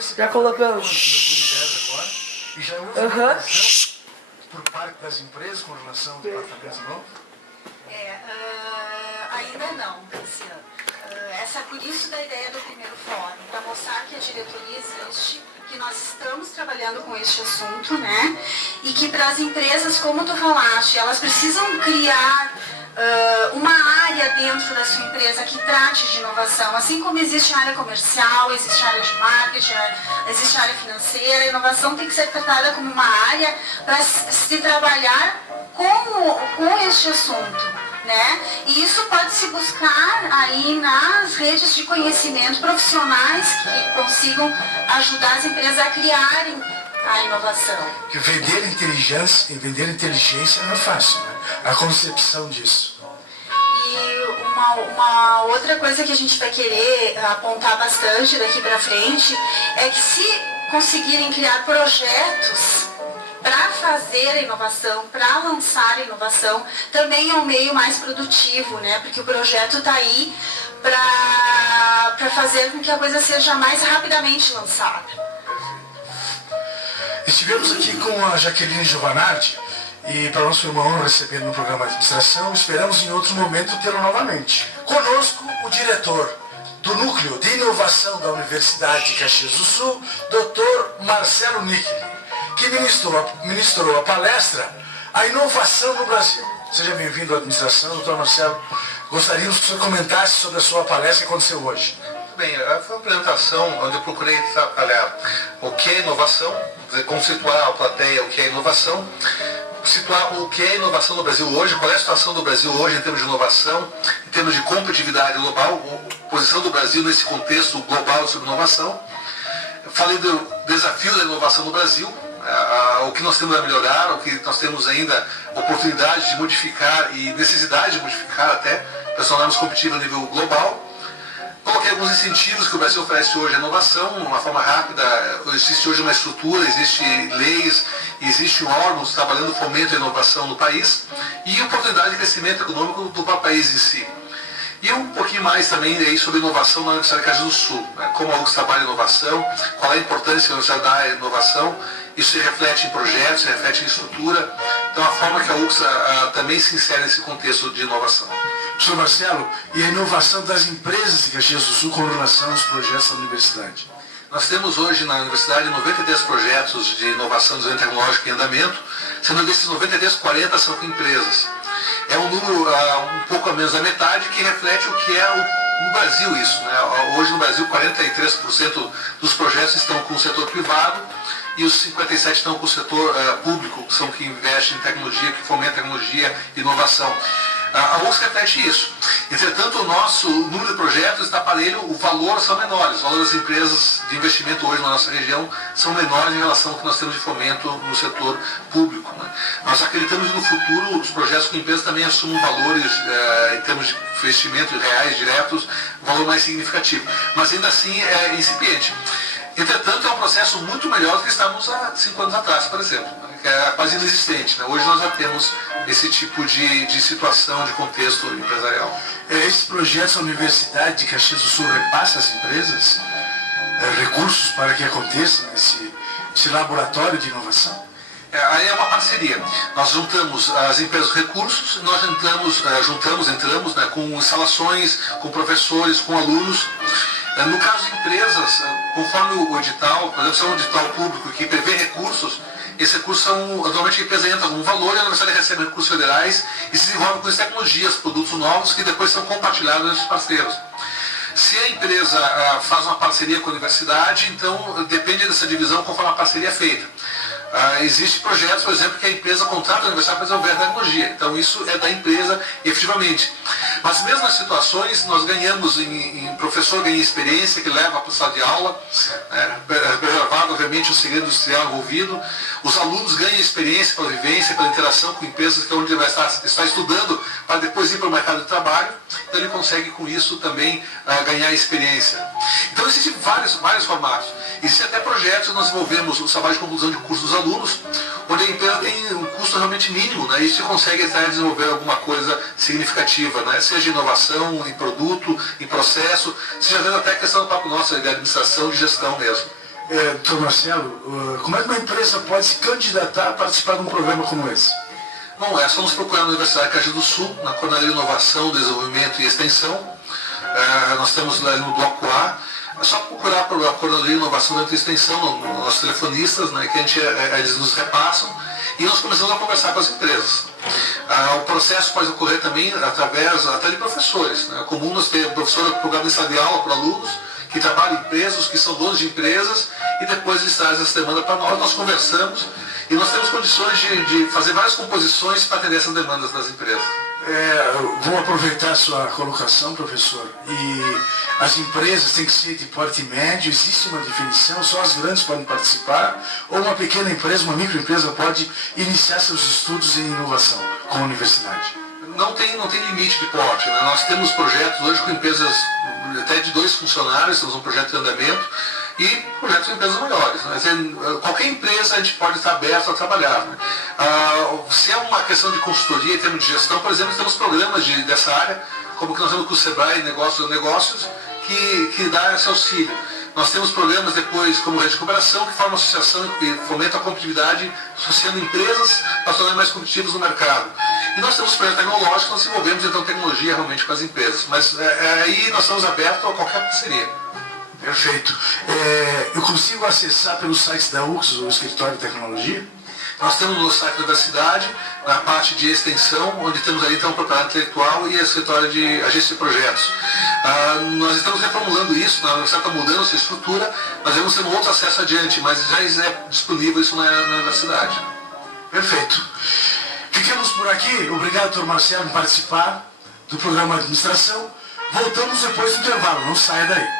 Já colocamos. 2010 agora, e já houve uma visão por parte das empresas com relação ao departamento novo? Ainda não, Luciano. Essa é por isso da ideia do primeiro fórum, para mostrar que a diretoria existe, que nós estamos trabalhando com este assunto, né? E que para as empresas, como tu falaste, elas precisam criar uma área dentro da sua empresa que trate de inovação. Assim como existe área comercial, existe área de marketing, existe área financeira, a inovação tem que ser tratada como uma área para se trabalhar com este assunto. Né? E isso pode se buscar aí nas redes de conhecimento profissionais que consigam ajudar as empresas a criarem a inovação. Que vender inteligência não é fácil, né? A concepção disso. E uma outra coisa que a gente vai querer apontar bastante daqui para frente é que se conseguirem criar projetos para fazer a inovação, para lançar a inovação, também é um meio mais produtivo, né? Porque o projeto está aí para fazer com que a coisa seja mais rapidamente lançada. Estivemos aqui com a Jaqueline Giovanardi e para nós foi uma honra receber no programa de administração. Esperamos em outro momento tê-lo novamente. Conosco o diretor do Núcleo de Inovação da Universidade de Caxias do Sul, Dr. Marcelo Nickli, que ministrou a palestra A Inovação no Brasil. Seja bem-vindo à administração, doutor Marcelo. Gostaríamos que o senhor comentasse sobre a sua palestra que aconteceu hoje. Muito bem, foi uma apresentação onde eu procurei trabalhar o que é inovação, conceituar a plateia o que é inovação, situar o que é inovação no Brasil hoje, qual é a situação do Brasil hoje em termos de inovação, em termos de competitividade global, a posição do Brasil nesse contexto global sobre inovação. Falei do desafio da inovação no Brasil, o que nós temos a melhorar, o que nós temos ainda oportunidade de modificar e necessidade de modificar até, para se tornarmos competitivos a nível global. Coloquei alguns incentivos que o Brasil oferece hoje à inovação, de uma forma rápida. Existe hoje uma estrutura, existem leis, existem órgãos trabalhando o fomento da inovação no país e oportunidade de crescimento econômico do próprio país em si. E um pouquinho mais também aí sobre inovação na Universidade de Caxias do Sul, né? Como a UFSC trabalha em inovação, qual é a importância que a Universidade dá à inovação, isso se reflete em projetos, se reflete em estrutura, então a forma que a UFSC também se insere nesse contexto de inovação. Professor Marcelo, e a inovação das empresas de Caxias do Sul com relação aos projetos da universidade? Nós temos hoje na universidade 93 projetos de inovação e desenvolvimento tecnológico em andamento, sendo desses 93, 40 são com empresas. É um número um pouco a menos da metade que reflete o que é no Brasil isso, né? Hoje no Brasil 43% dos projetos estão com o setor privado e os 57% estão com o setor público, que são que investem em tecnologia, que fomentam tecnologia e inovação. A UFSC reflete isso. Entretanto, o nosso número de projetos está parelho, o valor são menores. Os valores das empresas de investimento hoje na nossa região são menores em relação ao que nós temos de fomento no setor público, né? Nós acreditamos que no futuro os projetos com empresas também assumam valores, em termos de investimento reais, diretos, um valor mais significativo. Mas ainda assim é incipiente. Entretanto, é um processo muito melhor do que estávamos há 5 anos atrás, por exemplo, né? Que é quase inexistente, né? Hoje nós já temos esse tipo de situação, de contexto empresarial. Esses projetos, a Universidade de Caxias do Sul repassa às empresas recursos para que aconteça esse laboratório de inovação? Aí é uma parceria. Nós juntamos as empresas recursos, nós entramos né, com instalações, com professores, com alunos. No caso de empresas, conforme o edital, por exemplo, se é um edital público que prevê recursos, esses recursos são, normalmente a empresa entra com um valor e a universidade recebe recursos federais e se desenvolve com as tecnologias, produtos novos que depois são compartilhados entre os parceiros. Se a empresa faz uma parceria com a universidade, então depende dessa divisão conforme a parceria é feita. Existem projetos, por exemplo, que a empresa contrata a universidade para desenvolver a tecnologia. Então isso é da empresa efetivamente. Mas mesmo nas situações, nós ganhamos em professor ganha experiência, que leva para a sala de aula, preservado obviamente o segredo industrial envolvido. Os alunos ganham experiência pela vivência, pela interação com empresas, que é onde ele vai estar estudando para depois ir para o mercado de trabalho. Então ele consegue com isso também ganhar experiência. Então existem vários formatos. Existem até projetos que nós desenvolvemos o trabalho de conclusão de curso dos alunos, onde a empresa tem um custo realmente mínimo, né? E se consegue até desenvolver alguma coisa significativa, né? Seja inovação, em produto, em processo, seja vendo até a questão do papo nosso de administração e gestão mesmo. Doutor Marcelo, como é que uma empresa pode se candidatar a participar de um programa como esse? Bom, é só nos procurar na Universidade de Caxias do Sul, na Coordenadoria de Inovação, Desenvolvimento e Extensão. Nós estamos lá no Bloco A. É só procurar por a Coordenadoria de Inovação e Extensão, nossos telefonistas, né, que eles nos repassam, e nós começamos a conversar com as empresas. O processo pode ocorrer também através até de professores. Né? É comum nós ter professor programa em sala de aula para alunos, que trabalham em empresas, que são donos de empresas, e depois eles trazem essa demanda para nós conversamos, e nós temos condições de fazer várias composições para atender essas demandas das empresas. Vou aproveitar a sua colocação, professor, e as empresas têm que ser de porte médio, existe uma definição, só as grandes podem participar, ou uma pequena empresa, uma microempresa pode iniciar seus estudos em inovação com a universidade? Não tem limite de porte, né? Nós temos projetos hoje com empresas até de 2 funcionários, temos um projeto em andamento, e projetos de empresas maiores. Né? Qualquer empresa a gente pode estar aberto a trabalhar. Né? Se é uma questão de consultoria em termos de gestão, por exemplo, temos programas dessa área, como que nós temos com o Sebrae Negócios, que dá esse auxílio. Nós temos programas depois como Rede de Cooperação, que forma uma associação e fomenta a competitividade, associando empresas para se tornarem mais competitivas no mercado. E nós temos projetos tecnológicos, nós desenvolvemos então tecnologia realmente com as empresas. Mas aí nós estamos abertos a qualquer parceria. Perfeito. Eu consigo acessar pelo site da URGS, o Escritório de Tecnologia? Nós temos no site da universidade, na parte de extensão, onde temos ali então propriedade intelectual e a escritório de agência de projetos. Nós estamos reformulando isso, a universidade está mudando essa estrutura, nós vamos ter um outro acesso adiante, mas já é disponível isso na universidade. Perfeito. Ficamos por aqui. Obrigado, doutor Marcelo, por participar do programa de administração. Voltamos depois do intervalo, não saia daí.